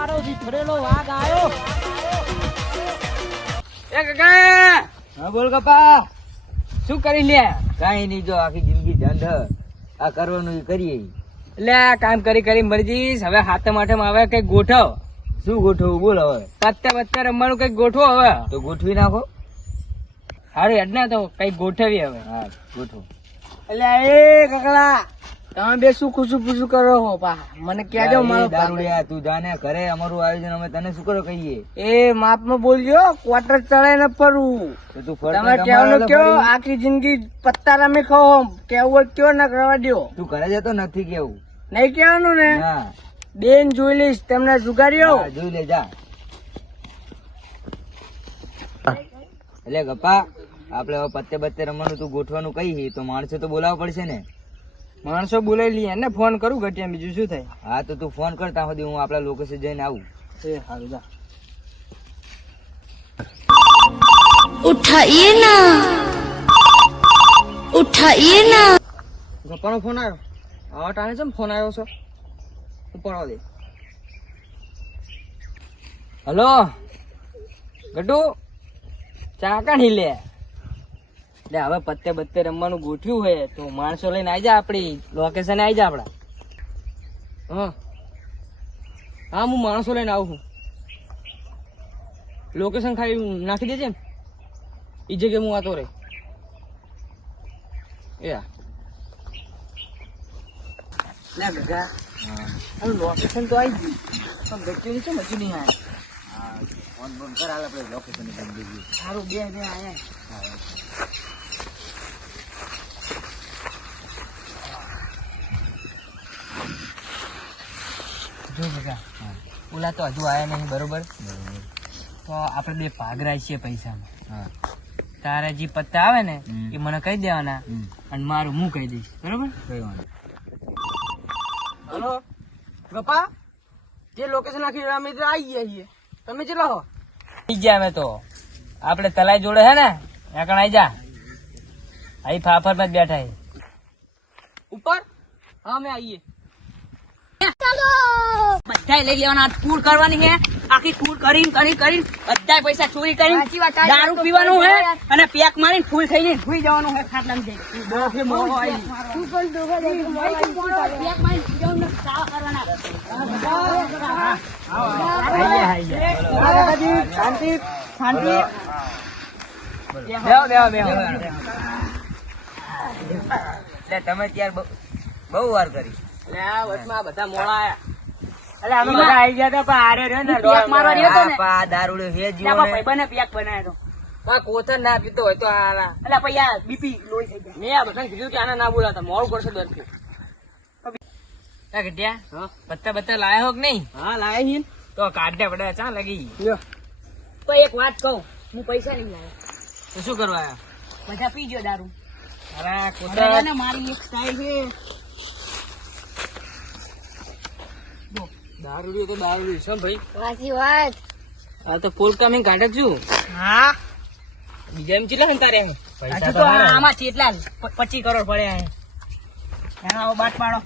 મારો વિફરેલો વાઘ આવ્યો. એ કાકા હા બોલ કપા. શું કરી લે? કઈ નહીં, જો આખી જિંદગી ધંધ આ કરવાનું ઈ કરીએ. એટલે આ કામ કરી કરી મરી જઈશ. હવે હાથમ આઠમ આવે કઈક ગોઠવ. શું ગોઠવું બોલ હવે. પત્તા પત્તા રમવાનું કઈક ગોઠવો હવે. તો ગોઠવી નાખો. હારું હેડ ના તો કઈક ગોઠવી હવે. હા ગોઠવો. એટલે એ કકડા તમે બે શું ખુશું પૂછું કરો હો પા મને કહેજો મારો દારૂડિયા તું જાને ઘરે અમારું આયોજન અમે તને શું કરો કહીએ. એ માપમાં બોલજો ક્વાર્ટર ચડાય ન ફરવું. તો તું ફરતે તમે કમાવા કેવાનું તો કયો ફરી. આખી જિંદગી પત્તા રમી ખાઓ કેવું હોય કયો ના કરવા દો. તું ઘરે જતો નથી કેવું. નહીં કહેવાનું ને. ના બેન જોઈ લઈશ તમને જુગાર્યો. હા, જોઈ લે જા. એટલે ગપ્પા આપડે હવે પત્તે બત્તે રમવાનું તું ગોઠવાનું કઈ તો માણસો તો બોલાવવા પડશે ને. માણસો બોલાવી લઈએ ને ફોન કરું ઘટિયા બીજું શું થાય. હા તો તું ફોન કરતા સુધી હું આપડા લોકેશન જઈને આવું. એ હારું જા. उठाइए ना उठाइए ना ગપ્પાનો ફોન આવ્યો. આવા ટાણે છે ફોન આવ્યો છો ઉપાડવા દે. હલો ગટુ ચા કાઢી લે. એટલે હવે પત્તે બત્તે રમવાનું ગોઠવ્યું હોય તો માણસો લઈને આવી જા આપડી લોકેશન આવી જા આપડા. હા હા હું માણસો લઈને આવું છું. લોકેશન ખાલી નાખી દેજે ને એ જગ્યાએ હું આતો રહી. લોકેશન તો આવી ગયું પણ ગચ્ચી છે મચી નહીં આવે. ફોન ફોન કર હાલ આપણે લોકેશન સારું બે આયા. જો ભગા ઓલા તો હજુ આયા નહીં બરોબર. તો આપણે બે ભાગ રાખીએ પૈસામાં. હા તારે જે પત્તા આવે ને હમ. એ મને કહી દેવાના અને મારું હું કહી દઈશ બરોબર. કઈ વાંધો. હલો ગપા જે લોકેશન નાખી અમે તો આવી ગયા છીએ. તમે ચલો હો આવી ગયા અમે તો આપણે તલાઈ જોડે હે ને ત્યાં કણ આવી જા. અહીં ફાફર માં જ બેઠા છે ઉપર. હા અમે આવીએ. બધા લઈ લેવાના કુળ કરવાની છે. આખી કુળ કરીને બધા પૈસા ચોરી કરીને દારૂ પીવાનું છે અને પેક મારીને ફૂલ થઈ જઈને સુઈ જવાનું છે ખાટલામાં જઈને. શાંતિ શાંતિ. બેહો બેહો બેહો. એટલે તમે ત્યાર બહુ વાર કરી. એટલે આ વચમાં બધા મોડા આયા. એટલે અમે બધા આવી ગયા હતા પણ આરે રહ્યો ને પેક મારવા રહ્યો હતો ને આ દારૂડિયો હે જીવો એટલે ને. ભાઈબંધને પેક બનાવ્યો હતો. આ કોથર ના પીતો હોય તો આના એટલે પછી આ બીપી લોહી થઈ જાય. મેં આ બધાને કીધું કે આના ના બોલાતા મોડું કરશે દરથી. ઘટ્યા પત્તા બત્તા લાયા હો કે નહીં? હા લાયા છીએ તો કાઢ્યા પડ્યા ચા લગી. તો એક વાત કહું હું પૈસા નહીં લાવ્યો તો શું કરવા આયા? બધા પી ગયો દારૂ. અરે કોથર મારી એક સ્ટાઈલ છે. દારૂ તો દારૂ છે ભાઈ. वासी बात હા તો ફૂલ કમિંગ કાઢે છું. हाँ બીજા એમ કેટલા ને તારે એમ? પૈસા હજુ તો તો મારા. આમાં કેટલા 25 કરોડ પડ્યા છે. એના આવો બાટ પાડો.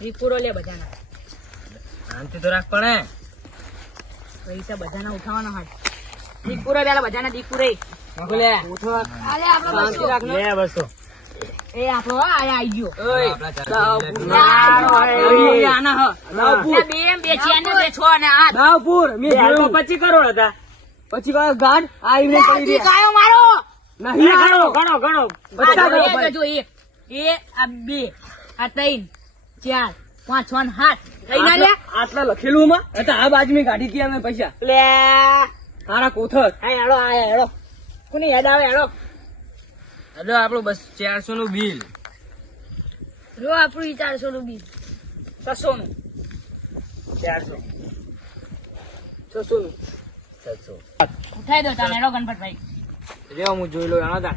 દીકુરો લે બધાના. શાંતિ તો રાખ પડે. પૈસા બધાના ઉઠાવવાના હાથ. દીકુરો લે બધાના દીકુરે. બોલે अरे आप लोग શાંતિ રાખ ને. લે બસો. ए आप लोग आया आई गयो ઓય આના હ ना बेम बेचिया ने बे 6 ने 8 દાવપુર મે જેલમાં 25 કરોડ હતા. 25 કરોડ ગાઢ આ ઈને પડી રહ્યા. कायो मारो નહીં ગણો ગણો ગણો બધા ગણો आ ભાઈ. जो एक ए आ 2 आ 3 4 5 6 7 कई ना ले આટલા લખેલું માં હતા આ બાજુ મેં કાઢી ગયા મેં પૈસા. ले તારા કોથર आ हेलो कोनी याद आवे हेलो એટલે આપણું બસ 400 નું બિલ. रो आपड़ी 400 નું બી 600 નું 400 600 નું 700. ઉઠાઈ દો તાને હેલો ગણપતભાઈ રેવ હું જોઈ લઉં આના તા.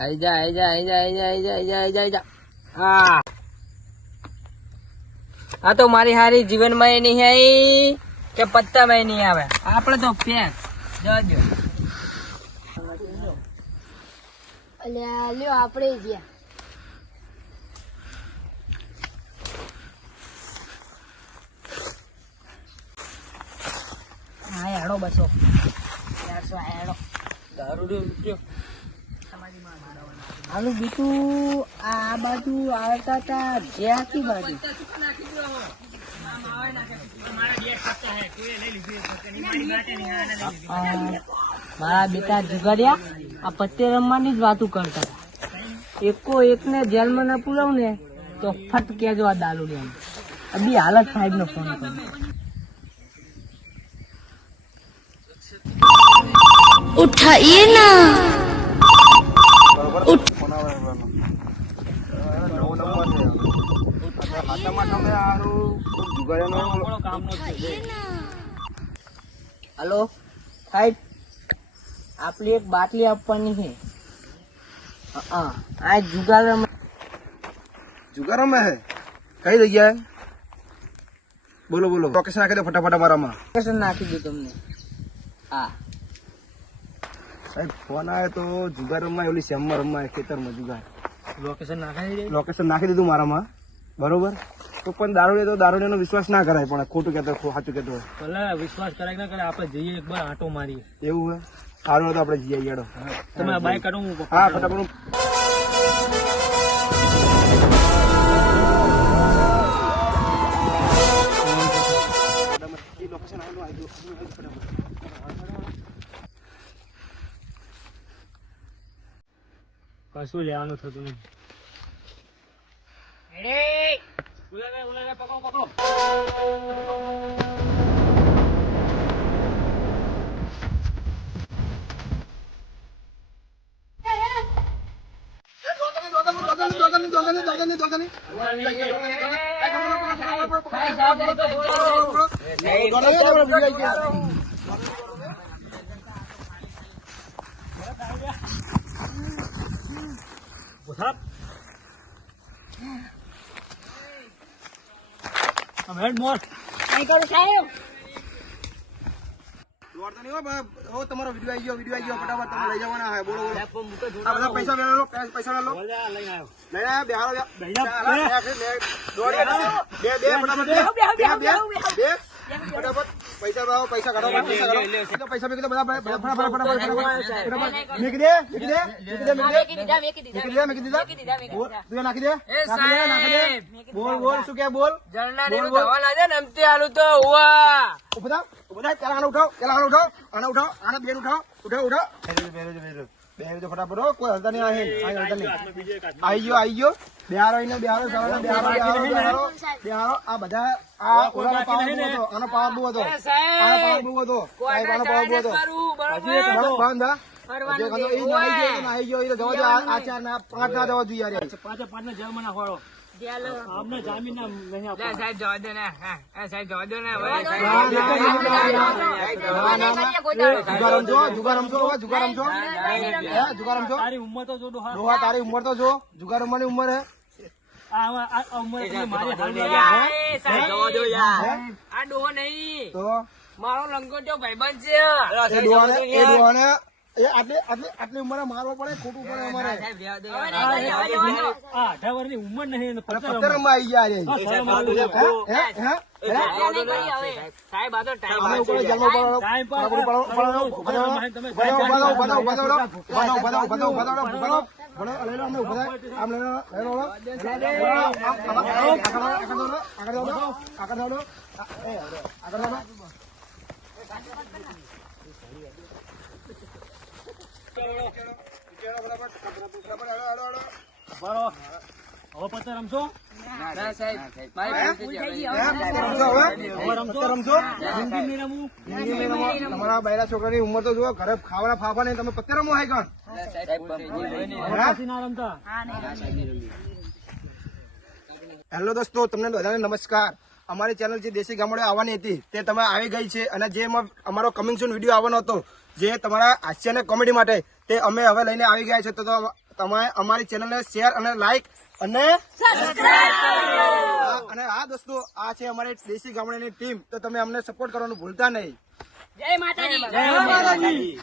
આઈ જા આઈ જા આઈ જા આઈ જા આઈ જા આઈ જા આઈ જા. હા આ તો મારી હારી જીવનમાં એ નહીં આઈ કે પત્તામાં નહીં આવે. આપણે તો પેક જવા દો. અલ્યા લ્યો આપણે ગયા. હા હેડો બસો 400 હેડો. દારૂ આનું બીજું આ બાજુ આવતા હતા જ્યાંથી બાજુ મારા બેટા જુગાડ્યા આ પત્તે રમવાની જ વાતું કરતા હતા. એકો એકને જેલમાં ના પુરાવ ને તો ફટ કેજો આ દારૂડિયા અભી હાલત સાહેબ નો ફોન કર્યો. उठाइए ना હલો સાહેબ, આપલી એક બાટલી આપવાની છે. આ જુગાર જુગારમાં હે કઈ જગ્યાએ? બોલો બોલો, લોકેશન નાખી દો ફટાફટ અમારામાં. લોકેશન નાખી દઉં તમને. હા સાહેબ ફોન આવે તો જુગાર રમવા ઓલી શ્યામમાં રમવા ખેતરમાં જુગાર. લોકેશન નાખી દીધું મારામાં, બરોબર. તો પણ દારૂડિયાનો વિશ્વાસ ના કરાય, પણ ખોટું કહેતો સાચું કહેતો હોય. ભલે વિશ્વાસ કરાય ના કરે, આપણે જઈએ એક વાર આંટો મારીએ. એવું હોય સારું હોય તો આપણે જઈએ. હેડો તમે બાઈક કાઢો. હા ફટાફટ. કશું લેવાનું થતું નહીં. તમારો વિડીયો આવી ગયો ફટાફટ તમે લઈ જવાના હે. બોલો બોલો. આ બધા પૈસા લઈ લો, પૈસા લઈ લો. લઈ આવ્યા બે હાલો. ફટાફટ પૈસા લાવો, પૈસા કાઢો, પૈસા કાઢો. પૈસા મૂકી દો બધા મૂકી દે, મૂકી દે, મૂકી દીધા. તું નાખી દે, નાખી દે. બોલ બોલ શું કે બોલ. ઉભા આને ઉઠાવ, આને ઉઠાવ, આને બેન ઉઠાવ, ઉઠાવ બે ફટાફટ. કોઈ હલતા નહીં, આવી ગયો. બિહારો આ બધા આ ઓલાનો પાવર બહુ હતો, આનો પાવર બહુ હતો, આનો પાવર બહુ હતો. નાહી ગયો એ જવા દો. આ 4 ના 5 ના જવા જોઈએ. 5 ના જેલમાં ના ખોડો. જામીન સાહેબ જવા દો ને. જુગારમ છો. તારી ઉંમર તો જો. જુગાર રમવાની ઉંમર હે. મારો લંગોટિયો ભાઈબંધ છે. આટલી ઉંમરે મારવો પડે, ખોટું પડે અમારે. 18 વર્ષની ઉંમર નહીં. પત્તરમાં આવી ગયા સાહેબ આ તો ટાઈમ તમારા બૈરા છોકરાની ઉંમર તો જુઓ. ઘરે ખાવાના ફાફા નહીં, તમે પત્તે રમો. હાઈ હેલો દોસ્તો, તમને બધાને નમસ્કાર. અમારી ચેનલ જે દેશી ગામડે આવવાની હતી તે તમે આવી ગઈ છે, અને જે અમારો કમિંગ સૂન વિડીયો આવવાનો હતો જે તમારા હાસ્ય અને કોમેડી માટે, તે અમે હવે લઈને આવી ગયા છે. તો તમે અમારી ચેનલને શેર અને લાઈક અને સબસ્ક્રાઇબ કરો. અને હા દોસ્તો, આ છે અમારી દેશી ગામડાની ટીમ. તો તમે અમને સપોર્ટ કરવાનું ભૂલતા નહીં. જય માતાજી.